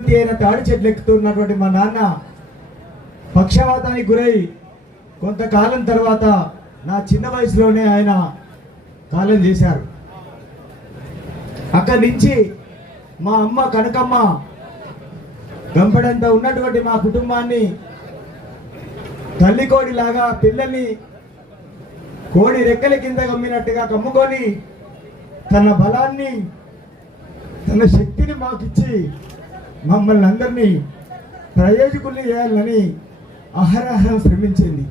అయిన తాడి చెట్లు ఎక్కుతున్నటువంటి మా నాన్న పక్షవాతానికి గురై కొంతకాలం తర్వాత నా చిన్న వయసులోనే ఆయన కాలం చేశారు. అక్కడి నుంచి మా అమ్మ కనకమ్మ గంపడంత ఉన్నటువంటి మా కుటుంబాన్ని తల్లికోడిలాగా పిల్లల్ని కోడి రెక్కల కింద గమ్మినట్టుగా కమ్ముకొని తన బలాన్ని తన శక్తిని మాకిచ్చి మమ్మల్ని అందరినీ ప్రయోజకుల్ని చేయాలని అహరహం శ్రమించింది.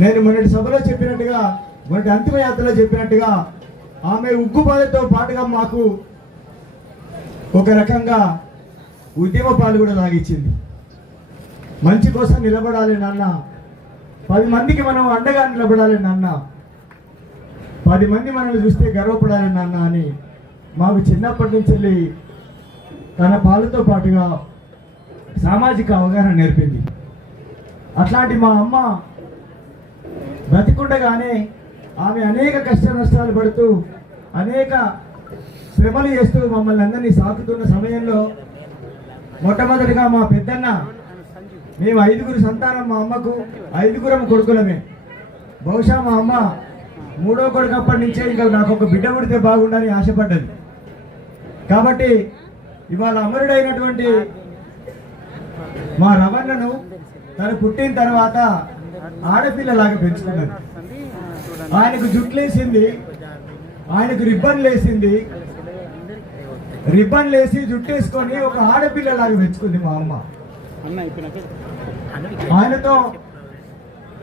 నేను మొన్నటి సభలో చెప్పినట్టుగా మొన్నటి అంతిమయాత్రలో చెప్పినట్టుగా ఆమె ఉగ్గుపాదతో పాటుగా మాకు ఒక రకంగా ఉద్యమ పాలు కూడా లాగించింది మంచి కోసం నిలబడాలి నాన్న. పది మందికి మనం అండగా నిలబడాలి నాన్న. పది మంది మనల్ని చూస్తే గర్వపడాలి నాన్న అని మాకు చిన్నప్పటి నుంచి వెళ్ళి తన పాలతో పాటుగా సామాజిక అవగాహన నేర్పింది. అట్లాంటి మా అమ్మ బ్రతికుండగానే ఆమె అనేక కష్ట నష్టాలు పడుతూ అనేక శ్రమలు చేస్తూ మమ్మల్ని అందరినీ సాకుతున్న సమయంలో మొట్టమొదటిగా మా పెద్దన్న మేము ఐదుగురు సంతానం మా అమ్మకు ఐదుగురం కొడుకులమే. బహుశా మా అమ్మ మూడో కొడుకు అప్పటి నుంచే ఇంకా నాకు ఒక బిడ్డ పుడితే బాగుండని ఆశపడ్డది. కాబట్టి ఇవాళ అమరుడైనటువంటి మా రవణను తను పుట్టిన తర్వాత ఆడపిల్లలాగా పెంచుకున్నది ఆయనకు జుట్లేసింది ఆయనకు రిబ్బన్ లేసింది. రిబ్బన్ లేసి జుట్టేసుకొని ఒక ఆడపిల్లలాగా పెంచుకుంది మా అమ్మ. ఆయనతో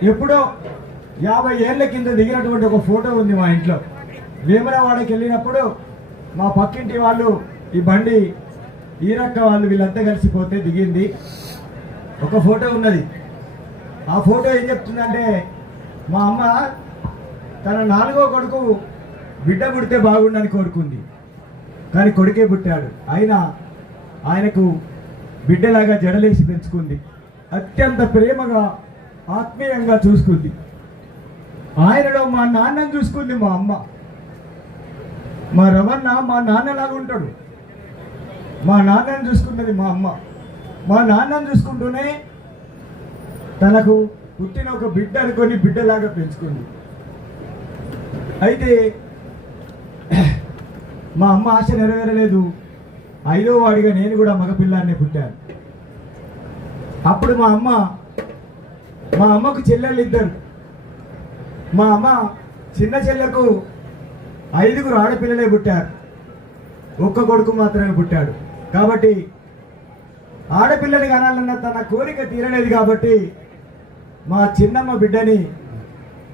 ఎప్పుడో యాభై ఏళ్ళ కింద దిగినటువంటి ఒక ఫోటో ఉంది మా ఇంట్లో. వేమలవాడకి వెళ్ళినప్పుడు మా పక్కింటి వాళ్ళు ఈ బండి ఈరక్క వాళ్ళు వీళ్ళంతా కలిసిపోతే దిగింది. ఒక ఫోటో ఉన్నది. ఆ ఫోటో ఏం చెప్తుందంటే మా అమ్మ తన నాలుగో కొడుకు బిడ్డ పుడితే బాగుండని కోరుకుంది. కానీ కొడుకే పుట్టాడు. అయినా ఆయనకు బిడ్డలాగా జడలేసి పెంచుకుంది. అత్యంత ప్రేమగా ఆత్మీయంగా చూసుకుంది. ఆయనలో మా నాన్నని చూసుకుంది మా అమ్మ. మా రమన్న మా నాన్నలాగా ఉంటాడు. మా నాన్నని చూసుకున్నది మా అమ్మ. మా నాన్నని చూసుకుంటూనే తనకు పుట్టిన ఒక బిడ్డ అనుకొని బిడ్డలాగా పెంచుకుంది. అయితే మా అమ్మ ఆశ నెరవేరలేదు. ఐదో వాడిగా నేను కూడా మగపిల్లాన్నే పుట్టాను. అప్పుడు మా అమ్మ మా అమ్మకు చెల్లెళ్ళు ఇద్దరు. మా అమ్మ చిన్న చెల్లెకు ఐదుగురు ఆడపిల్లలే పుట్టారు. ఒక్క కొడుకు మాత్రమే పుట్టాడు. కాబట్టి ఆడపిల్లని కనాలన్న తన కోరిక తీరలేదు కాబట్టి మా చిన్నమ్మ బిడ్డని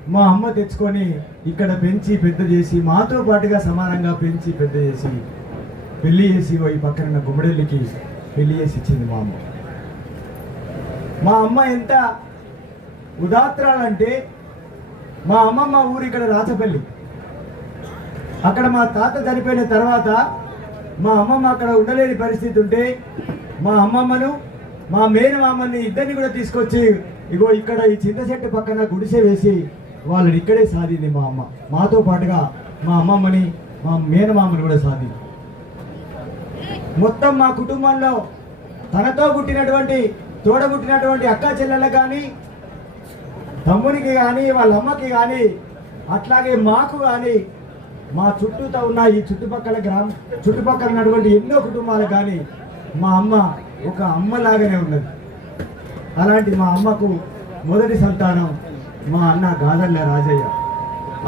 మా అమ్మ తెచ్చుకొని ఇక్కడ పెంచి పెద్ద చేసి మాతో పాటుగా సమానంగా పెంచి పెద్ద చేసి పెళ్ళి చేసి ఈ పక్కన గుమ్మడెల్లికి పెళ్ళి చేసి ఇచ్చింది మా అమ్మ. మా అమ్మ ఎంత ఉదాత్రాలంటే మా అమ్మమ్మ ఊరు ఇక్కడ రాచపల్లి. అక్కడ మా తాత చనిపోయిన తర్వాత మా అమ్మమ్మ అక్కడ ఉండలేని పరిస్థితి ఉంటే మా అమ్మమ్మను మా మేనమామని ఇద్దరిని కూడా తీసుకొచ్చి ఇగో ఇక్కడ ఈ చింత చెట్టు పక్కన గుడిసె వేసి వాళ్ళని ఇక్కడే సాధింది మా అమ్మ. మాతో పాటుగా మా అమ్మమ్మని మా మేనమామని కూడా సాధింది. మొత్తం మా కుటుంబంలో తనతో పుట్టినటువంటి తోడబుట్టినటువంటి అక్క చెల్లెళ్ళకి కానీ తమ్మునికి కానీ వాళ్ళ అమ్మకి కానీ అట్లాగే మాకు కానీ మా చుట్టూతో ఉన్న ఈ చుట్టుపక్కల గ్రామ చుట్టుపక్కల ఉన్నటువంటి ఎన్నో కుటుంబాలు కానీ మా అమ్మ ఒక అమ్మలాగానే ఉన్నది. అలాంటి మా అమ్మకు మొదటి సంతానం మా అన్న గాదల్ల రాజయ్య.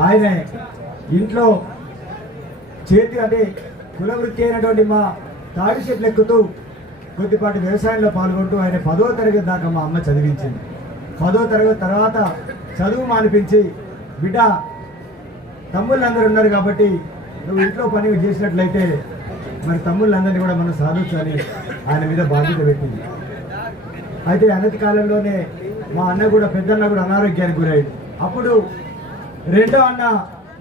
ఆయనే ఇంట్లో చేతి అంటే కులవృత్తి అయినటువంటి మా తాడి చెట్లు ఎక్కుతూ కొద్దిపాటి వ్యవసాయంలో పాల్గొంటూ ఆయన పదో తరగతి దాకా మా అమ్మ చదివించింది. పదో తరగతి తర్వాత చదువు మానిపించి బిడ్డ తమ్ముళ్ళందరూ ఉన్నారు కాబట్టి నువ్వు ఇంట్లో పని చేసినట్లయితే మరి తమ్ముళ్ళందరినీ కూడా మనం సాధించాలి ఆయన మీద బాధ్యత పెట్టింది. అయితే అనతి కాలంలోనే మా అన్న కూడా పెద్దన్న కూడా అనారోగ్యానికి గురయ్యాడు అప్పుడు రెండో అన్న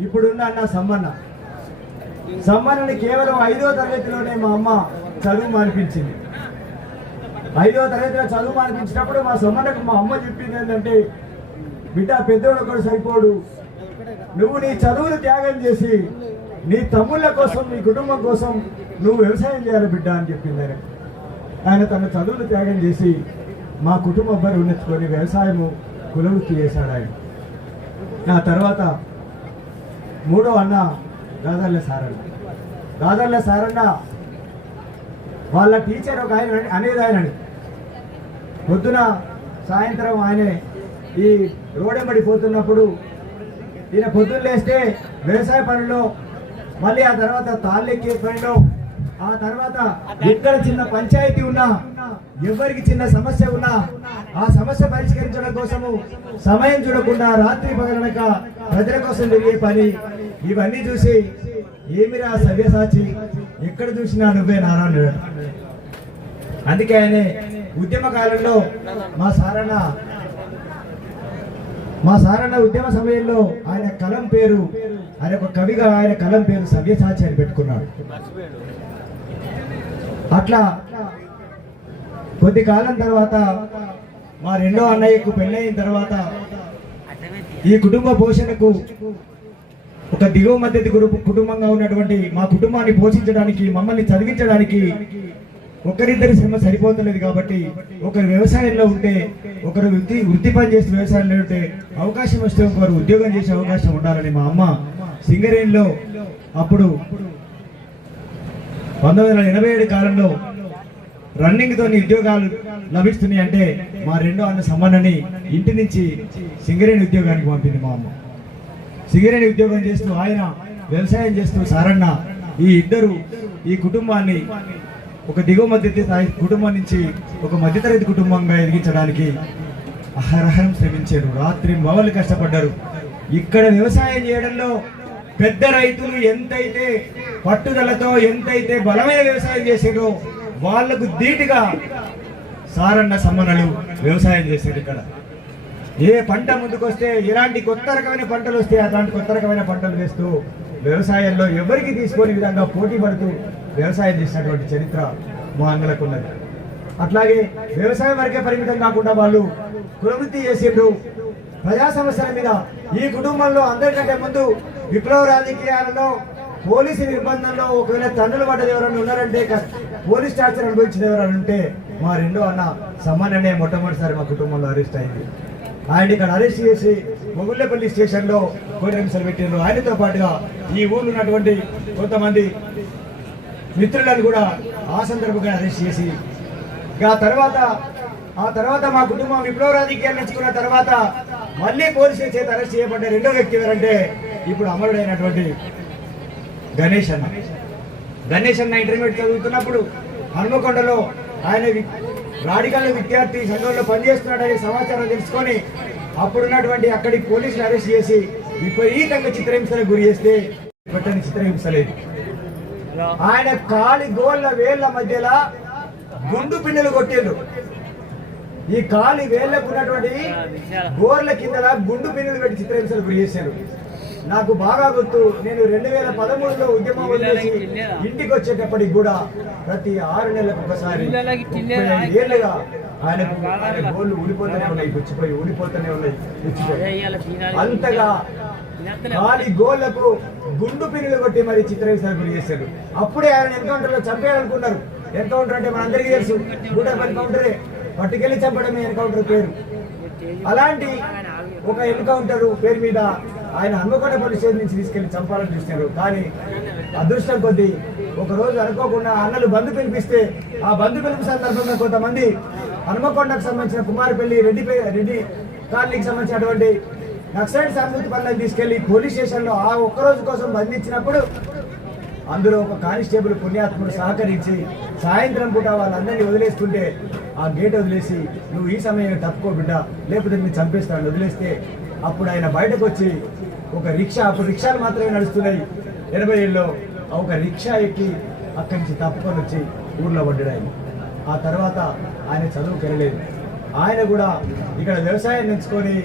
ఇప్పుడున్న అన్న సమ్మన్న. సమ్మన్నని కేవలం ఐదో తరగతిలోనే మా అమ్మ చదువు మానిపించింది. ఐదో తరగతిలో చదువు మానిపించినప్పుడు మా సమ్మన్నకు మా అమ్మ చెప్పింది ఏంటంటే బిడ్డ పెద్దోడు ఒకడు సరిపోడు. నువ్వు నీ చదువును త్యాగం చేసి నీ తమ్ముళ్ళ కోసం నీ కుటుంబం కోసం నువ్వు వ్యవసాయం చేయాలి బిడ్డ అని చెప్పింది ఆయన. ఆయన తన చదువును త్యాగం చేసి మా కుటుంబ అబ్బాయి ఉన్నచ్చుకొని వ్యవసాయము కులవృత్తి చేశాడు ఆయన. ఆ తర్వాత మూడో అన్న దాదర్ల సారన్న. దాదర్ల సారన్న వాళ్ళ టీచర్ ఒక ఆయన అనేది ఆయనని. పొద్దున సాయంత్రం ఆయనే ఈ రోడెంబడి పోతున్నప్పుడు ఈయన పొద్దున్న లేస్తే వ్యవసాయ పనుల్లో మళ్ళీ ఆ తర్వాత తాళ్ళెక్కే పనిలో ఆ తర్వాత ఎక్కడ చిన్న పంచాయతీ ఉన్నా ఎవరికి చిన్న సమస్య ఉన్నా ఆ సమస్య పరిష్కరించడం కోసము సమయం చూడకుండా రాత్రి పగలనక ప్రజల కోసం జరిగే పని ఇవన్నీ చూసి ఏమిరా సవ్యసాచి? ఎక్కడ చూసినా నువ్వే నారాయణుడు అందుకే ఆయన ఉద్యమ కాలంలో మా సారన్న మా సారన్న ఉద్యమ సమయంలో ఆయన కలం పేరు ఆయన ఒక కవిగా ఆయన కలం పేరు సవ్యసాచి అని పెట్టుకున్నాడు. అట్లా కొద్ది కాలం తర్వాత మా రెండో అన్నయ్యకు పెళ్ళైన తర్వాత ఈ కుటుంబ పోషణకు ఒక దిగువ మధ్యది కుటుంబంగా ఉన్నటువంటి మా కుటుంబాన్ని పోషించడానికి మమ్మల్ని చదివించడానికి ఒకరిద్దరి శ్రమ సరిపోతున్నది కాబట్టి ఒకరు వ్యవసాయంలో ఉంటే ఒకరు వృత్తి వృత్తి పని చేసి వ్యవసాయంలో ఉంటే అవకాశం వస్తే ఒకరు ఉద్యోగం చేసే అవకాశం ఉండాలని మా అమ్మ సింగరేణిలో అప్పుడు పంతొమ్మిది వందల ఎనభై ఏడు కాలంలో రన్నింగ్ తోని ఉద్యోగాలు లభిస్తున్నాయి అంటే మా రెండో అన్న సంబంధని ఇంటి నుంచి సింగరేణి ఉద్యోగానికి పంపింది మా అమ్మ. సింగరేణి ఉద్యోగం చేస్తూ ఆయన వ్యవసాయం చేస్తూ సారన్న ఈ ఇద్దరు ఈ కుటుంబాన్ని ఒక దిగువ మధ్య స్థాయి కుటుంబం నుంచి ఒక మధ్యతరగతి కుటుంబంగా ఎదిగించడానికి అహరహరం శ్రమించారు. రాత్రి మొదలు కష్టపడ్డారు. ఇక్కడ వ్యవసాయం చేయడంలో పెద్ద రైతులు ఎంతైతే పట్టుదలతో ఎంతైతే బలమైన వ్యవసాయం చేసారో వాళ్ళకు ధీటుగా సారన్న సమ్మనలు వ్యవసాయం చేశారు ఇక్కడ. ఏ పంట ముందుకొస్తే ఎలాంటి కొత్త రకమైన పంటలు వస్తే అలాంటి కొత్త రకమైన పంటలు వేస్తూ వ్యవసాయంలో ఎవరికి తీసుకొని విధంగా పోటీ పడుతూ వ్యవసాయం చేసినటువంటి చరిత్ర మా అంగలకు ఉన్నది అట్లాగే వ్యవసాయం వరకే పరిమితం కాకుండా వాళ్ళు కులవృత్తి చేసిండ్రు. ప్రజా సమస్యల మీద ఈ కుటుంబంలో అందరికంటే ముందు విప్లవ రాజకీయాలలో పోలీసు నిర్బంధంలో ఒకవేళ తండ్రులు పడ్డది ఎవరైనా ఉన్నారంటే పోలీస్ టార్చర్ అనుభవించిన ఎవరైనా ఉంటే మా రెండో అన్న సమ్మన్ననే మొట్టమొదటిసారి మా కుటుంబంలో అరెస్ట్ అయింది. ఆయన ఇక్కడ అరెస్ట్ చేసి మొగుళ్ళపల్లి స్టేషన్లో కోటి నిమిషాలు పెట్టిండ్రు. ఆయనతో పాటుగా ఈ ఊళ్ళో ఉన్నటువంటి కొంతమంది మిత్రులను కూడా ఆ సందర్భంగా అరెస్ట్ చేసి ఇక ఆ తర్వాత ఆ తర్వాత మా కుటుంబం విప్లవ రాజకీయాలు నేర్చుకున్న తర్వాత మళ్ళీ పోలీసుల చేత అరెస్ట్ చేయబడ్డ రెండో వ్యక్తి ఎవరంటే ఇప్పుడు అమరుడైనటువంటి గణేష్ అన్న. గణేష్ అన్న ఇంటర్మీడియట్ చదువుతున్నప్పుడు హనుమకొండలో ఆయన రాడికల్ విద్యార్థి సంఘంలో పనిచేస్తున్నాడనే సమాచారం తెలుసుకొని అప్పుడున్నటువంటి అక్కడి పోలీసులు అరెస్ట్ చేసి విపరీతంగా చిత్రహింసలకు గురి చేస్తే పెట్టని చిత్రహింస లేదు. ఆయన కాలి గోళ్ళ వేళ్ళ మధ్యలో గుండు పిన్నెలు కొట్టిండ్రు. ఈ కాలి వేళ్ళకు ఉన్నటువంటి గోర్ల కింద గుండు పిన్నెలు పెట్టి చిత్రహింసలు గురి చేశారు. నాకు బాగా గుర్తు నేను రెండు వేల పదమూడులో ఉద్యమం వదిలేసి ఇంటికి వచ్చేటప్పటికి కూడా ప్రతి ఆరు నెలలకు ఒకసారి ఏళ్ళుగా ఆయనకు ఆయన గోళ్ళు ఊడిపోతూనే ఉన్నాయి పుచ్చిపోయి ఊడిపోతూనే ఉన్నాయి అంతగా గాలి గోళ్ళకు గుండు పిల్లలు కొట్టి మరి చిత్రహింసలు గురి చేశారు. అప్పుడే ఆయన ఎన్కౌంటర్లో చంపేయాలనుకున్నారు. ఎన్కౌంటర్ అంటే మనందరికీ తెలుసు. గూడెం ఎన్కౌంటరే పట్టుకెళ్ళి చంపడమే ఎన్కౌంటర్ పేరు. అలాంటి ఒక ఎన్కౌంటర్ పేరు మీద ఆయన హన్మకొండ పోలీస్ స్టేషన్ నుంచి తీసుకెళ్ళి చంపాలని చూసినారు కానీ అదృష్టం కొద్దీ ఒక రోజు అనుకోకుండా అన్నలు బంధు పిలిపిస్తే ఆ బంధు పిలుపు సందర్భంగా కొంతమంది హనుమకొండకు సంబంధించిన కుమారపల్లి రెడ్డి పే- రెడ్డి కాలనీకి సంబంధించినటువంటి నక్సైడ్ సంతృప్తి పనులను తీసుకెళ్ళి పోలీస్ స్టేషన్లో ఆ ఒక్క రోజు కోసం బంధించినప్పుడు అందులో ఒక కానిస్టేబుల్ పుణ్యాత్ముడు సహకరించి సాయంత్రం పూట వాళ్ళందరినీ వదిలేస్తుంటే ఆ గేట్ వదిలేసి నువ్వు ఈ సమయం తప్పుకో బిడ్డ లేకపోతే నేను చంపేస్తాను వదిలేస్తే. అప్పుడు ఆయన బయటకు వచ్చి ఒక రిక్షా అప్పుడు రిక్షాలు మాత్రమే నడుస్తున్నాయి. ఎనభై ఏళ్ళలో ఒక రిక్షా ఎక్కి అక్కడి నుంచి తప్పుకొని వచ్చి ఊర్లో పడ్డాడు ఆయన. ఆ తర్వాత ఆయన చదువుకు వెళ్ళలేదు ఆయన కూడా ఇక్కడ వ్యవసాయం నేర్చుకొని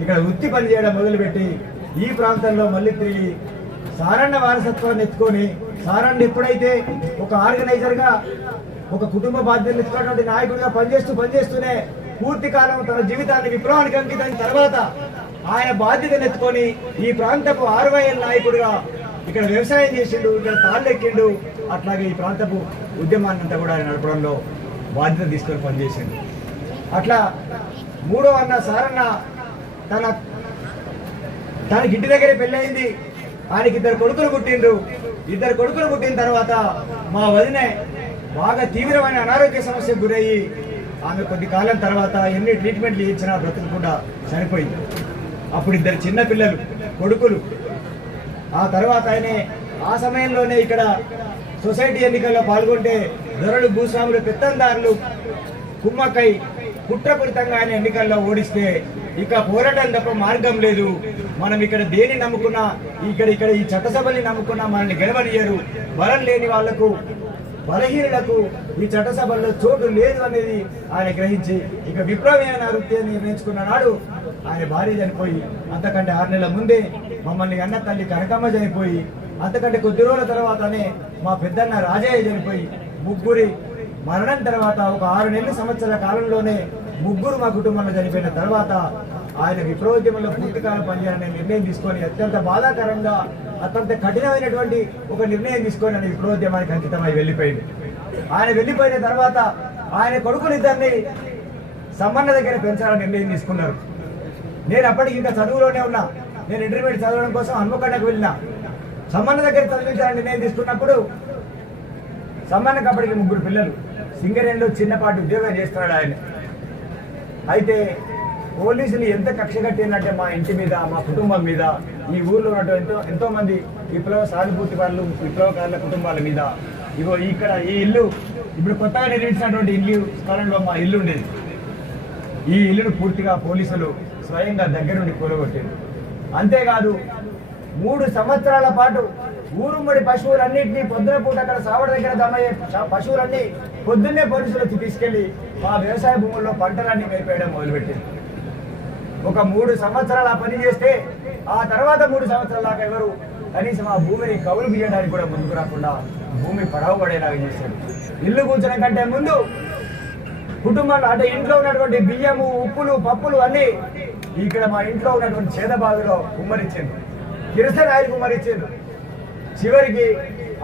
ఇక్కడ వృత్తి పని చేయడం మొదలుపెట్టి ఈ ప్రాంతంలో మళ్ళీ తిరిగి సారన్న వారసత్వాన్ని ఎత్తుకొని సారన్న ఎప్పుడైతే ఒక ఆర్గనైజర్గా ఒక కుటుంబ బాధ్యతలు ఎత్తుకున్నటువంటి నాయకుడిగా పనిచేస్తూ పనిచేస్తూనే పూర్తి కాలం తన జీవితాన్ని విప్లవానికి అంకితం తర్వాత ఆయన బాధ్యతను ఎత్తుకొని ఈ ప్రాంతపు ఆర్వైఎల్ నాయకుడిగా ఇక్కడ వ్యవసాయం చేసిండు ఇక్కడ తాళ్ళెక్కిండు అట్లాగే ఈ ప్రాంతపు ఉద్యమాన్ని అంతా కూడా ఆయన నడపడంలో బాధ్యత తీసుకొని పనిచేసిండు. అట్లా మూడో అన్న సారన్న తన తన ఇంటి దగ్గరే పెళ్ళయింది. ఆయనకి ఇద్దరు కొడుకులు పుట్టిండ్రు. ఇద్దరు కొడుకులు పుట్టిన తర్వాత మా వదినే బాగా తీవ్రమైన అనారోగ్య సమస్యకు గురయ్యి ఆమె కొద్ది కాలం తర్వాత ఎన్ని ట్రీట్మెంట్లు ఇచ్చినా కూడా చనిపోయింది. అప్పుడు ఇద్దరు చిన్న పిల్లలు కొడుకులు. ఆ తర్వాత ఆయనే ఆ సమయంలోనే ఇక్కడ సొసైటీ ఎన్నికల్లో పాల్గొంటే దొరలు భూస్వాములు పెత్తందారులు కుమ్మక్కై కుట్రపూరితంగా ఆయన ఎన్నికల్లో ఓడిస్తే ఇక పోరాటం తప్ప మార్గం లేదు. మనం ఇక్కడ దేని నమ్ముకున్నా ఇక్కడ ఇక్కడ ఈ చట్టసభని నమ్ముకున్నా మనల్ని గెలవనియరు బలం లేని వాళ్ళకు బలహీనులకు ఈ చట్టసభల్లో చోటు లేదు అనేది ఆయన గ్రహించి ఇక విప్లవమైన వృత్తి నిర్ణయించుకున్న నాడు ఆయన భార్య చనిపోయి అంతకంటే ఆరు నెలల ముందే మమ్మల్ని అన్న తల్లి కనకమ్మ చనిపోయి అంతకంటే కొద్ది రోజుల తర్వాతనే మా పెద్దన్న రాజయ్య చనిపోయి ముగ్గురి మరణం తర్వాత ఒక ఆరు నెలల సంవత్సరాల కాలంలోనే ముగ్గురు మా కుటుంబంలో చనిపోయిన తర్వాత ఆయన విప్లవోద్యమంలో పూర్తికాలం పనిచేయాలనే నిర్ణయం తీసుకొని అత్యంత బాధాకరంగా అత్యంత కఠినమైనటువంటి ఒక నిర్ణయం తీసుకొని ఆయన విప్లవోద్యమానికి అంకితమై వెళ్ళిపోయింది. ఆయన వెళ్ళిపోయిన తర్వాత ఆయన కొడుకునిద్దరిని సమ్మన్న దగ్గర పెంచాలని నిర్ణయం తీసుకున్నారు. నేను అప్పటికి ఇంకా చదువులోనే ఉన్నా. నేను ఇంటర్మీడియట్ చదవడం కోసం హన్మకొండకు వెళ్ళినా. సమ్మన్న దగ్గర చదివించాలని నిర్ణయం తీసుకున్నప్పుడు సమ్మన్నకు అప్పటికి ముగ్గురు పిల్లలు. సింగరేణిలో చిన్నపాటి ఉద్యోగం చేస్తున్నాడు ఆయన. అయితే పోలీసులు ఎంత కక్ష కట్టిందంటే మా ఇంటి మీద మా కుటుంబం మీద ఈ ఊర్లో ఉన్నటువంటి ఎంతో మంది విప్లవ సానుభూతి వాళ్ళు విప్లవకారుల కుటుంబాల మీద. ఇగో ఇక్కడ ఈ ఇల్లు ఇప్పుడు కొత్తగా నిర్మించినటువంటి ఇల్లు స్థలంలో మా ఇల్లు ఉండేది. ఈ ఇల్లును పూర్తిగా పోలీసులు స్వయంగా దగ్గరుండి కూలగొట్టారు అంతేకాదు మూడు సంవత్సరాల పాటు ఊరుమ్మడి పశువులన్నింటినీ పొద్దున పూట అక్కడ సావడ దగ్గర దమయ్యే పశువులన్నీ పొద్దున్నే పోలీసులు వచ్చి తీసుకెళ్ళి మా వ్యవసాయ భూముల్లో పంటలన్నీ మేపేయడం మొదలుపెట్టింది ఒక మూడు సంవత్సరాలు పని చేస్తే ఆ తర్వాత మూడు సంవత్సరాల దాకా ఎవరు కనీసం ఆ భూమిని కౌలు గీయడానికి కూడా ముందుకు రాకుండా భూమి పడవ పడేలాగా చేశారు. ఇల్లు కూర్చడం కంటే ముందు కుటుంబాలు అంటే ఇంట్లో ఉన్నటువంటి బియ్యము ఉప్పులు పప్పులు అన్ని ఇక్కడ మా ఇంట్లో ఉన్నటువంటి చేదబావిలో కుమ్మరించింది కిరసన ఆయిల్ చివరికి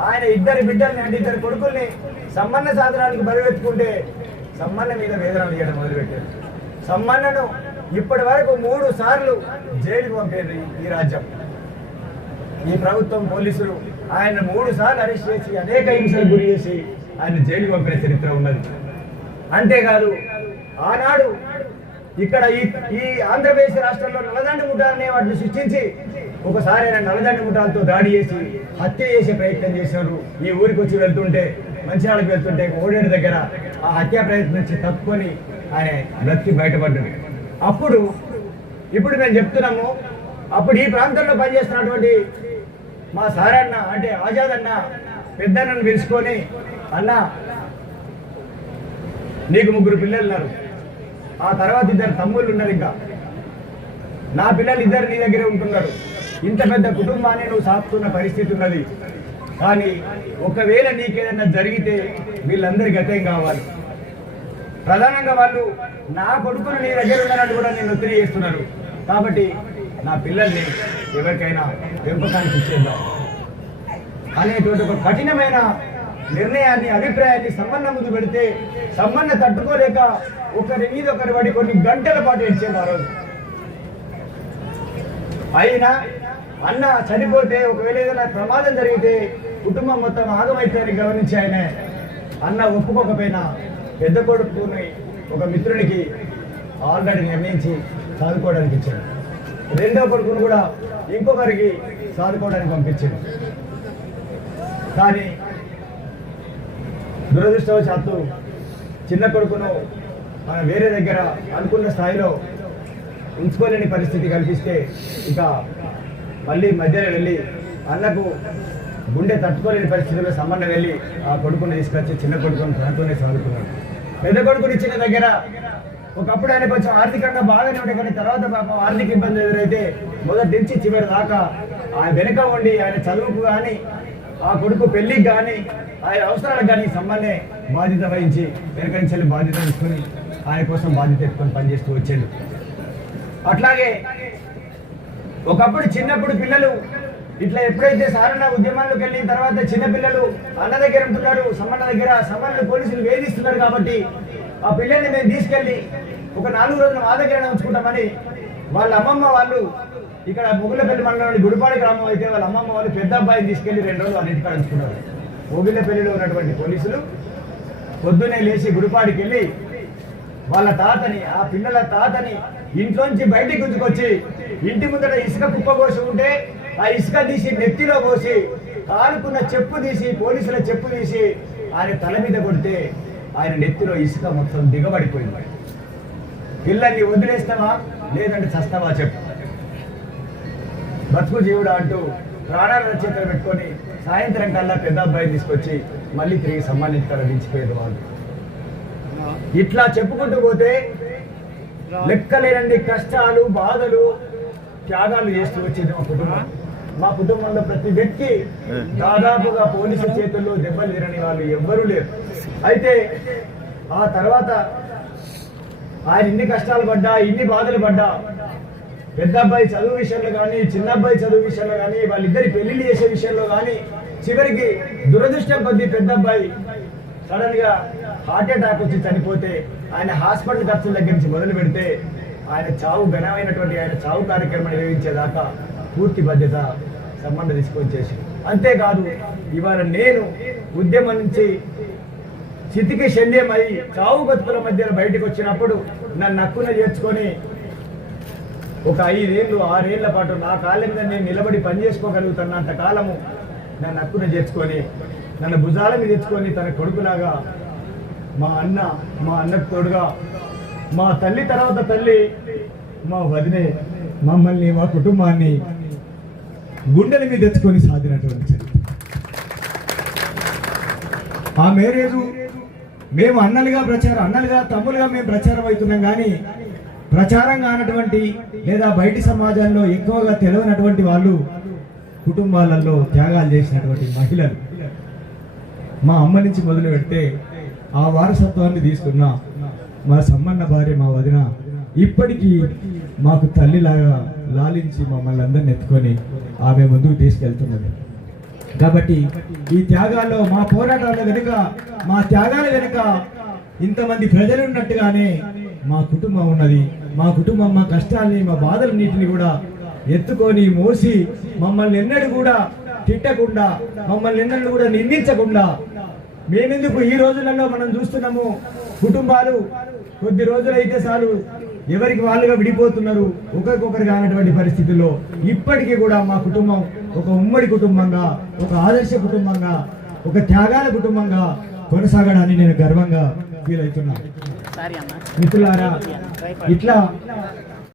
ఆయన ఇద్దరి బిడ్డల్ని అంటే ఇద్దరు కొడుకుల్ని సమ్మన్న సాధనానికి బరువెత్తుకుంటే సమ్మన్న మీద వేదనలు చేయడం మొదలుపెట్టారు. సమ్మన్నను ఇప్పటి వరకు మూడు సార్లు జైలుకు పంపారు ఈ- రాజ్యం. ఈ ప్రభుత్వం పోలీసులు ఆయన మూడు సార్లు అరెస్ట్ చేసి అనేక హింసలు గురి చేసి ఆయన జైలుకు పంపిన చరిత్ర ఉన్నది. అంతేకాదు ఆనాడు ఇక్కడ ఈ ఈ ఆంధ్రప్రదేశ్ రాష్ట్రంలో నల్లదండి ముఠాలనే వాటిని సృష్టించి ఒకసారి ఆయన నల్లదండి ముఠాలతో దాడి చేసి హత్య చేసే ప్రయత్నం చేశారు. ఈ ఊరికి వచ్చి వెళ్తుంటే మంచిర్యాలకు వెళ్తుంటే ఓడేడు దగ్గర ఆ హత్యా ప్రయత్నం నుంచి తప్పుకొని ఆయన బ్రతికి బయటపడ్డాడు. అప్పుడు ఇప్పుడు మేము చెప్తున్నాము అప్పుడు ఈ ప్రాంతంలో పనిచేస్తున్నటువంటి మా సారన్న అంటే ఆజాద్ అన్న పెద్దన్నను పిలుచుకొని అన్న నీకు ముగ్గురు పిల్లలు ఉన్నారు. ఆ తర్వాత ఇద్దరు తమ్ముళ్ళు ఉన్నారు ఇంకా. నా పిల్లలు ఇద్దరు నీ దగ్గరే ఉంటున్నారు. ఇంత పెద్ద కుటుంబాన్ని నువ్వు సాపుతున్న పరిస్థితి ఉన్నది. కానీ ఒకవేళ నీకేదన్నా జరిగితే వీళ్ళందరి గతం కావాలి. ప్రధానంగా వాళ్ళు నా కొడుకును నీ దగ్గర ఉన్నారని కూడా నేను ఒత్తిడి చేస్తున్నారు కాబట్టి నా పిల్లల్ని ఎవరికైనా పెంపకానికి ఇచ్చేద్దాం. అనేటువంటి ఒక కఠినమైన నిర్ణయాన్ని అభిప్రాయాన్ని సంబంధం ముందు పెడితే సంబంధం తట్టుకోలేక ఒకరి మీద ఒకరి పడి కొన్ని గంటల పాటు ఇచ్చేది ఆ రోజు అయినా అన్న చనిపోతే ఒకవేళ ఏదైనా ప్రమాదం జరిగితే కుటుంబం మొత్తం ఆగమైతే గమనించి ఆయన అన్న ఒప్పుకోకపోయినా పెద్ద కొడుకుని ఒక మిత్రునికి ఆల్రెడీ నిర్ణయించి చదువుకోవడానికి ఇచ్చాడు. రెండో కొడుకును కూడా ఇంకొకరికి చదువుకోవడానికి పంపించాడు. కానీ దురదృష్టవశాత్తు చిన్న కొడుకును మన వేరే దగ్గర అనుకున్న స్థాయిలో ఉంచుకోలేని పరిస్థితి కల్పిస్తే ఇక మళ్ళీ మధ్యలో వెళ్ళి అన్నకు గుండె తట్టుకోలేని పరిస్థితిలో సంబంధం వెళ్ళి ఆ కొడుకుని తీసుకొచ్చి చిన్న కొడుకుని తనతోనే చదువుకున్నాడు పెద్ద కొడుకుని ఇచ్చిన దగ్గర ఒకప్పుడు ఆయన కొంచెం ఆర్థికంగా బాగానే ఉండే కానీ తర్వాత పాపం ఆర్థిక ఇబ్బంది ఎదురైతే మొదటి నుంచి చివరి దాకా ఆయన వెనుక ఉండి ఆయన చదువుకు కానీ ఆ కొడుకు పెళ్ళికి కానీ ఆయన అవసరాలకు కానీ సంబంధే బాధ్యత వహించి వెనుక నుంచి వెళ్ళి బాధ్యత తీసుకొని ఆయన కోసం బాధ్యత ఎత్తుకొని పనిచేస్తూ వచ్చాడు. అట్లాగే ఒకప్పుడు చిన్నప్పుడు పిల్లలు ఇట్లా ఎప్పుడైతే సారణ ఉద్యమాల్లోకి వెళ్ళిన తర్వాత చిన్నపిల్లలు అన్న దగ్గర ఉంటున్నారు సమ్మన్న దగ్గర సమ్మన్న పోలీసులు వేధిస్తున్నారు కాబట్టి ఆ పిల్లల్ని మేము తీసుకెళ్ళి ఒక నాలుగు రోజులు మా దగ్గర ఉంచుకుంటామని వాళ్ళ అమ్మమ్మ వాళ్ళు ఇక్కడ మొగుళ్ళపల్లి మండలంలోని గుడిపాడి గ్రామం అయితే వాళ్ళ అమ్మమ్మ వాళ్ళు పెద్ద అబ్బాయిని తీసుకెళ్ళి రెండు రోజులు వాళ్ళ ఇంటికాడ ఉంచుకున్నారు. మొగుళ్ళపల్లిలో ఉన్నటువంటి పోలీసులు పొద్దున్నే లేచి గుడిపాడికి వెళ్ళి వాళ్ళ తాతని ఆ పిల్లల తాతని ఇంట్లోంచి బయటికి గుంజుకొచ్చి ఇంటి ముందర ఇసుక కుప్ప కోసి ఉంటే ఆ ఇసుక తీసి నెత్తిలో పోసి కాలుకున్న చెప్పు తీసి పోలీసుల చెప్పు తీసి ఆయన తల మీద కొడితే ఆయన నెత్తిలో ఇసుక మొత్తం దిగబడిపోయింది. పిల్లల్ని వదిలేస్తావా? లేదంటే చస్తావా చెప్పు. బతుకు జీవుడా అంటూ ప్రాణాల చేతులు పెట్టుకొని సాయంత్రం కల్లా పెద్ద అబ్బాయిని తీసుకొచ్చి మళ్ళీ తిరిగి సంబంధించుకొని దించిపోయేది వాళ్ళు. ఇట్లా చెప్పుకుంటూ పోతే లెక్కలేనండి కష్టాలు బాధలు త్యాగాలు చేస్తూ వచ్చేది మా కుటుంబం. మా కుటుంబంలో ప్రతి వ్యక్తి దాదాపుగా పోలీసు చేతుల్లో దెబ్బలు తినని వాళ్ళు ఎవ్వరూ లేరు. అయితే ఆ తర్వాత ఆయన ఇన్ని కష్టాలు పడ్డా ఇన్ని బాధలు పడ్డా పెద్ద అబ్బాయి చదువు విషయంలో కానీ చిన్న అబ్బాయి చదువు విషయంలో కానీ వాళ్ళిద్దరి పెళ్ళిళ్ళు చేసే విషయంలో కానీ చివరికి దురదృష్టం కొద్దీ పెద్ద అబ్బాయి సడన్గా హార్ట్ అటాక్ వచ్చి చనిపోతే ఆయన హాస్పిటల్ ఖర్చుల దగ్గర నుంచి మొదలు పెడితే ఆయన చావు ఘనమైనటువంటి ఆయన చావు కార్యక్రమం నిర్వహించేదాకా పూర్తి బాధ్యత సంబంధం తీసుకొని చేసి అంతేకాదు ఇవాళ నేను ఉద్యమం నుంచి చితికి శల్యమై చావు బతుకుల మధ్యలో బయటకు వచ్చినప్పుడు నన్ను నక్కున చేర్చుకొని ఒక ఐదేళ్ళు ఆరేళ్ళ పాటు నా కాళ్ళ మీద నేను నిలబడి పని చేసుకోగలుగుతున్నంత కాలము నన్ను నక్కున చేర్చుకొని నన్ను భుజాల మీద తెచ్చుకొని తన కొడుకులాగా మా అన్న మా అన్నకు తోడుగా మా తల్లి తర్వాత తల్లి మా వదినే మమ్మల్ని మా కుటుంబాన్ని గుండెల మీద తెచ్చుకొని సాధినటువంటి చరిత్ర. ఆ మేరేజు మేము అన్నలుగా ప్రచారం అన్నలుగా తమ్ములుగా మేము ప్రచారం అవుతున్నాం కానీ ప్రచారం కానటువంటి లేదా బయటి సమాజంలో ఎక్కువగా తెలియనటువంటి వాళ్ళు కుటుంబాలలో త్యాగాలు చేసినటువంటి మహిళలు. మా అమ్మ నుంచి మొదలు పెడితే ఆ వారసత్వాన్ని తీసుకున్న మా సమ్మన్న భార్య మా వదిన ఇప్పటికీ మాకు తల్లిలాగా లాలించి మమ్మల్ని అందరిని ఎత్తుకొని ఆమె ముందుకు తీసుకెళ్తున్నది. కాబట్టి ఈ త్యాగాల్లో మా పోరాటాల వెనుక మా త్యాగాల వెనుక ఇంతమంది ప్రజలు ఉన్నట్టుగానే మా కుటుంబం ఉన్నది. మా కుటుంబం మా కష్టాన్ని మా బాధలన్నిటిని కూడా ఎత్తుకొని మోసి మమ్మల్ని ఎన్నడూ కూడా తిట్టకుండా మమ్మల్ని ఎన్నడూ కూడా నిందించకుండా మేమెందుకు ఈ రోజులలో మనం చూస్తున్నాము? కుటుంబాలు కొద్ది రోజులైతే చాలు ఎవరికి వాళ్ళుగా విడిపోతున్నారు ఒకరికొకరు కానటువంటి పరిస్థితుల్లో ఇప్పటికీ కూడా మా కుటుంబం ఒక ఉమ్మడి కుటుంబంగా ఒక ఆదర్శ కుటుంబంగా ఒక త్యాగాల కుటుంబంగా కొనసాగడాన్ని నేను గర్వంగా ఫీల్ అవుతున్నా. సారీ అన్న మిత్రులారా ఇట్లా